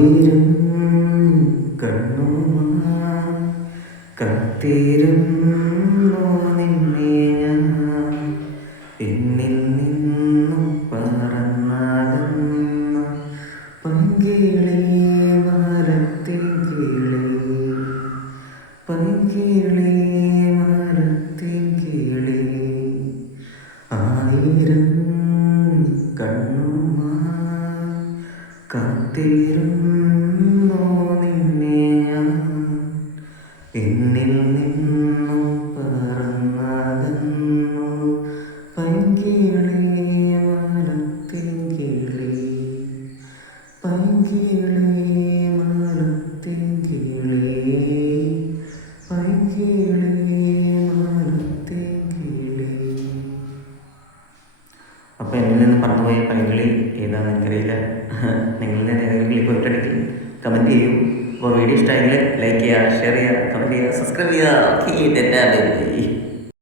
ആയിരം കണ്ണുമാ കത്തിരുന്നു നിന്നെ ഞാൻ എന്നിൽ നിന്നും പറന്നകന്നു പങ്കിളി മരത്തിൻ കിളി പങ്കിളി മരത്തിൻ കിളി ആയിരം കണ്ണുമാ കാത്തിരുന്നു നിന്നെ ഞാൻ എന്നിൽ നിന്നും പറന്നകന്നു പങ്കിളി മരത്തിൻ കിളി പങ്കിളി മരത്തിൻ കിളി പങ്കിളി മരത്തിൻ കിളി. അപ്പോൾ എന്നിൽ നിന്ന് പറന്നുപോയ പൈങ്കിളി ഏതാണെന്ന് എനിക്കറിയില്ല. നിങ്ങളുടെ ഏതെങ്കിലും ക്ലിപ്പ് ഇട്ടിട്ടുണ്ടെങ്കിൽ കമൻറ്റ് ചെയ്യൂ. അപ്പോൾ വീഡിയോ ഇഷ്ടമായെങ്കിൽ ലൈക്ക് ചെയ്യുക, ഷെയർ ചെയ്യുക, കമൻറ്റ് ചെയ്യുക, സബ്സ്ക്രൈബ് ചെയ്യുക.